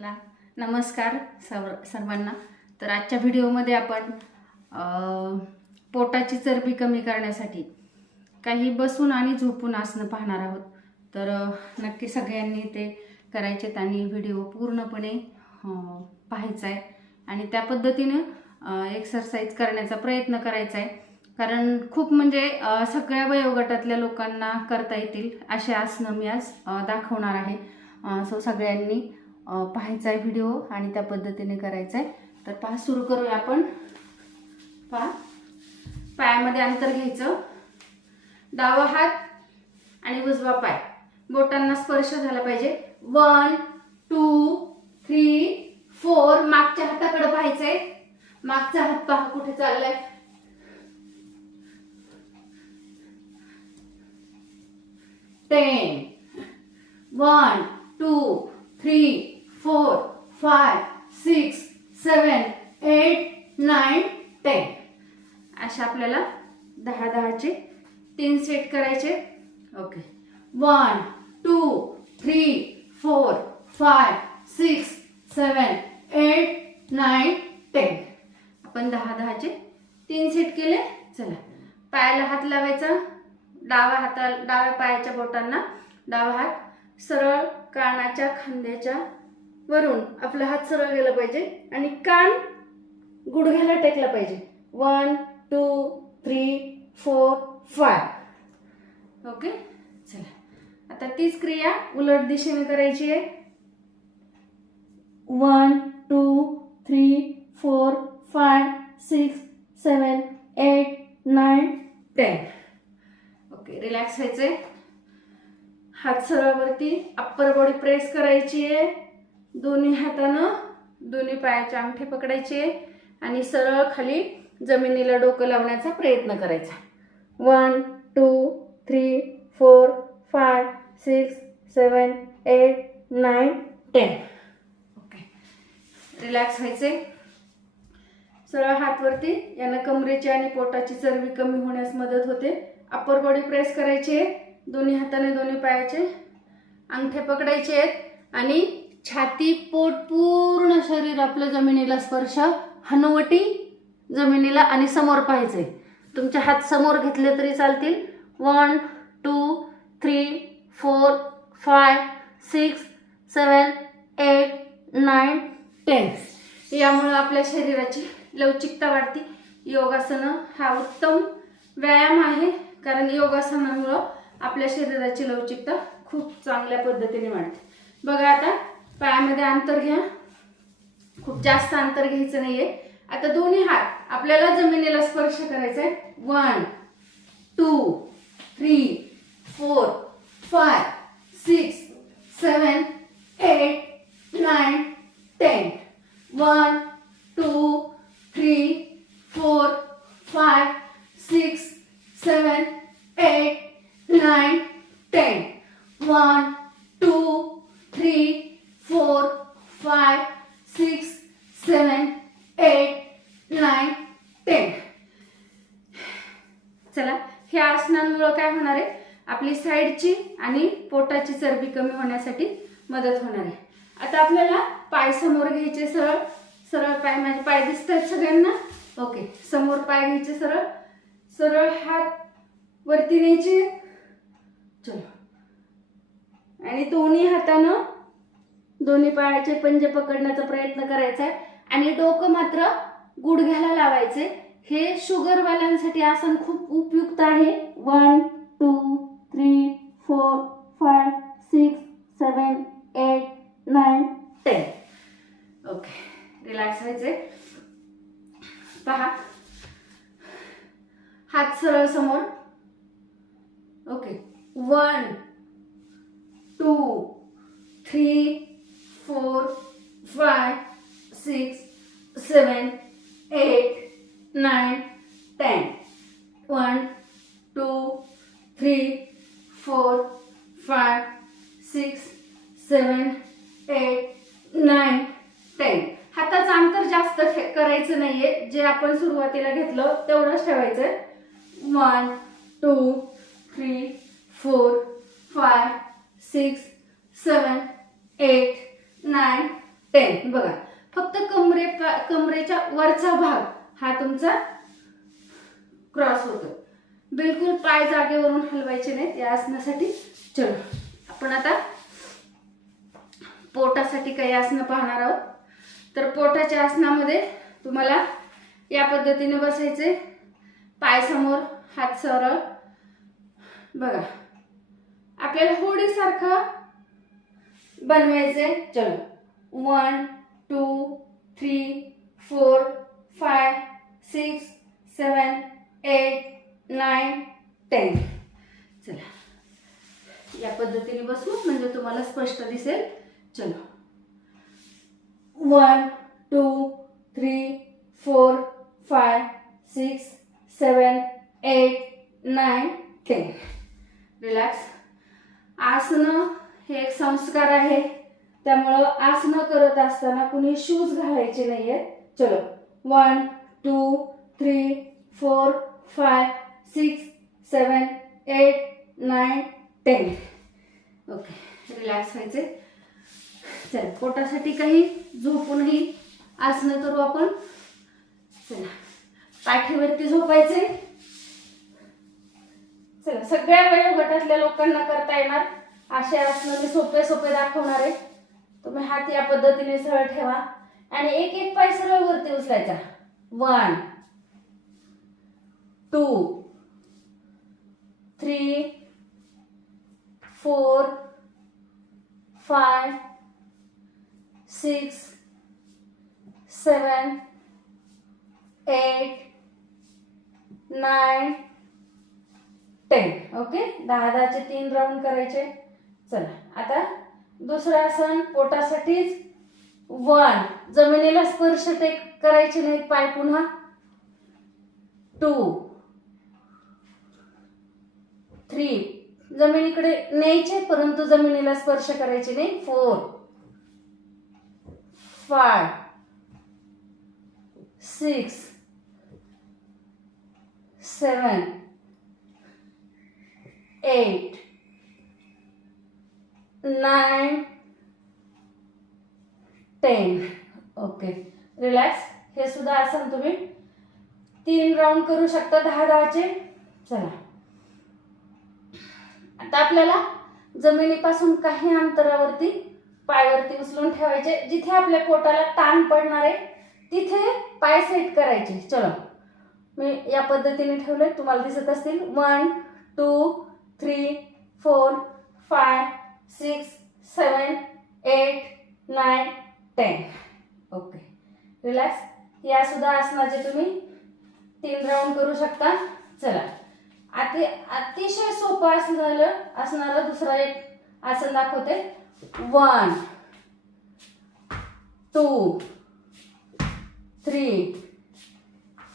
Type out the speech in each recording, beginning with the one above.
चला नमस्कार सर्व सर्वांना. तर आजच्या व्हिडिओमध्ये आपण पोटाची चरबी कमी करण्यासाठी काही बसून आणि झोपून आसनं पाहणार आहोत. तर नक्की सगळ्यांनी ते करायचेत आणि व्हिडिओ पूर्णपणे पाहायचा आहे. आणि त्या पद्धतीनं एक्सरसाइज करण्याचा प्रयत्न करायचा आहे. कारण खूप म्हणजे सगळ्या वयोगटातल्या लोकांना करता येतील असे आसनं मी आज दाखवणार आहे. सो सगळ्यांनी पाहायचा आहे व्हिडिओ आणि त्या पद्धतीने करायचा आहे तर पहा सुरू करूया आपण. पहा पायामध्ये अंतर घ्यायचं. डावा हात आणि उजवा पाय. बोटांना स्पर्श झाला पाहिजे. वन टू थ्री फोर मागच्या हाताकडे पाहायचंय. मागचा हात पहा कुठे चाललाय? Ten one two three five six seven eight nine ten. अशा आपल्याला दहा दहाचे तीन सेट करायचे. Okay one two three four five six seven eight nine ten आपण दहा दहाचे तीन सेट केले. चला. पायाला हात लावायचा. डाव्या हाता डाव्या पायाच्या बोटांना डावा हात सरळ कानाच्या खांद्याच्या वरून आपला हात सरळ गेला पाहिजे आणि कान गुडघ्याला टेकला पाहिजे. One two three four five okay चला. आता तीच क्रिया उलट दिशेने करायची आहे. One two three four five six seven eight nine ten okay relax व्हायचंय. हात सरळवरती अप्पर बॉडी प्रेस करायची आहे. दोन्ही हातानं दोन्ही पायाचे अंगठे पकडायचे आणि सरळ खाली जमिनीला डोकं लावण्याचा प्रयत्न करायचा. One two three four five six seven eight nine ten okay relax व्हायचे. सरळ हातवरती यानं कमरेची आणि पोटाची चरबी कमी होण्यास मदत होते. अप्पर बॉडी प्रेस करायचे. दोन्ही हाताने दोन्ही पायाचे अंगठे पकडायचे आहेत आणि छाती पोट पूर्ण शरीर आपलं जमिनीला स्पर्श हनुवटी जमिनीला आणि समोर पाहायचंय. तुमचे हात समोर घेतले तरी चालतील. One two three four five six seven eight nine ten यामुळं आपल्या शरीराची लवचिकता वाढते. योगासनं हा उत्तम व्यायाम आहे. कारण योगासनामुळं आपल्या शरीराची लवचिकता खूप चांगल्या पद्धतीने वाढते. बघा आता पायामध्ये अंतर घ्या. खूप जास्त अंतर घ्यायचं नाहीये. आता दोन्ही हात आपल्याला जमिनीला स्पर्श करायचा आहे one two three four five six seven eight nine ten one two three four five six seven eight nine ten one two three four five six seven eight nine ten. चला ह्या आसनांमुळं काय होणार आहे? आपली साईडची आणि पोटाची चरबी कमी होण्यासाठी मदत होणार आहे. आता आपल्याला पाय समोर घ्यायचे सरळ. सरळ पाय माझे पाय दिसत आहेत सगळ्यांना? ओके समोर पाय घ्यायचे सरळ. सरळ हात वरती न्यायचे चलो. आणि दोन्ही हातानं दोन्ही पायाचे पंजे पकडण्याचा प्रयत्न करायचा आहे. आणि डोकं मात्र गुडघ्याला लावायचे. हे शुगरवाल्यांसाठी आसन खूप उपयुक्त आहे. One two three four five six seven eight nine ten. Okay. Relax व्हायचे पहा. हात सरळ समोर. Okay. One two three four five six seven eight nine ten one two three four five six seven eight nine ten हाताचं अंतर जास्त खे- करायचं नाहीये. जे आपण सुरुवातीला घेतलं तेवढंच ठेवायचं one two three four five six seven eight nine ten बघा फक्त कमरे कमरेच्या वरचा भाग हा तुमचा क्रॉस होतो. बिलकुल पाय जागेवरून हलवायचे नाहीत या आसनासाठी चलो आपण आता पोटासाठी काही आसनं पाहणार आहोत. तर पोटाच्या आसनामध्ये तुम्हाला या पद्धतीने बसायचे. पाय समोर हात सरळ. बघा आपल्याला होडीसारखं बनवायचे चलो. One two three four five six seven eight nine ten. चला. या पद्धतीने बसू म्हणजे तुम्हाला स्पष्ट दिसेल. चलो. One two three four five six seven eight nine ten. Relax. आसनं हे एक संस्कार आहे. त्यामुळं आसनं करत असताना कुणी शूज घालायचे नाहीयेत. चलो. One two three four five six seven eight nine ten okay relax व्हायचे चल. पोटासाठी काही झोपूनही आसनं करू आपण. चला. पाठीवरती झोपायचे चला. सगळ्या वयोगटातल्या लोकांना करता येणार. असे आसनं मी सोपे सोपे दाखवणार आहे. तुम्ही हात या पद्धतीने सरळ ठेवा. आणि एक एक पाय सरळ वरती उचलायचा. One two three four five six seven eight nine ten okay दहा दहाचे तीन राऊंड करायचे. चला आता दुसरं आसन पोटासाठीच वन. जमिनीला स्पर्श ते करायचे नाहीत पाय पुन्हा. टू थ्री जमिनीकडे न्यायचे परंतु जमिनीला स्पर्श करायचे नाही. Four five six seven eight nine ten okay relax हे सुद्धा आसन तुम्ही. तीन राऊंड करू शकता दहा दहाचे. चला. आता आपल्याला जमिनीपासून काही अंतरावरती पायवरती उचलून ठेवायचे. जिथे आपल्या पोटाला ताण पडणार आहे तिथे पाय सेट करायचे. चलो. मी या पद्धतीने ठेवले. तुम्हाला दिसत असतील. One two three four five six seven eight nine ten okay relax या सुद्धा आसनाचे तुम्ही तीन राऊंड करू शकता. चला. अति अतिशय सोपं असणारं असणारं दुसरं एक आसन दाखवते. One two three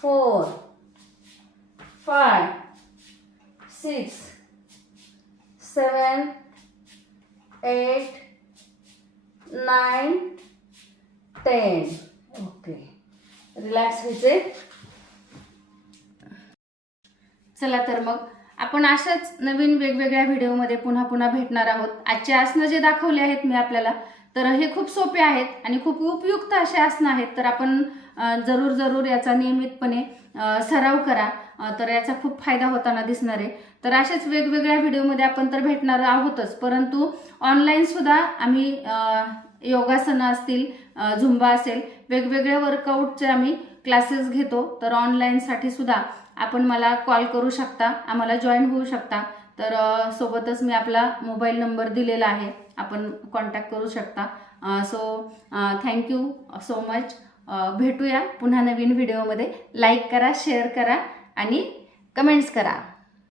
four five six seven eight nine ten okay relax व्हायचे चला तर मग आपण अशाच नवीन वेगवेगळ्या व्हिडिओमध्ये पुन्हा पुन्हा भेटणार आहोत. आजचे आसनं जे दाखवले आहेत मी आपल्याला तर हे खूप सोपे आहेत आणि खूप उपयुक्त असे आसनं आहेत. तर आपण जरूर जरूर याचा नियमितपणे सराव करा. तर याचा खूप फायदा होताना दिसणार आहे. तर अशाच वेगवेगळ्या व्हिडिओमध्ये आपण तर भेटणार आहोतच. परंतु ऑनलाईनसुद्धा आम्ही योगासनं असतील झुंबा असेल वेगवेगळ्या वर्कआउटचे आम्ही क्लासेस घेतो. तर ऑनलाईनसाठी सुद्धा आपण मला कॉल करू शकता आम्हाला जॉईन होऊ शकता. तर सोबतच मी आपला मोबाईल नंबर दिलेला आहे आपण कॉन्टॅक्ट करू शकता. So thank you so much. भेटूया पुन्हा नवीन व्हिडिओमध्ये. लाईक करा शेअर करा आणि कमेंट्स करा.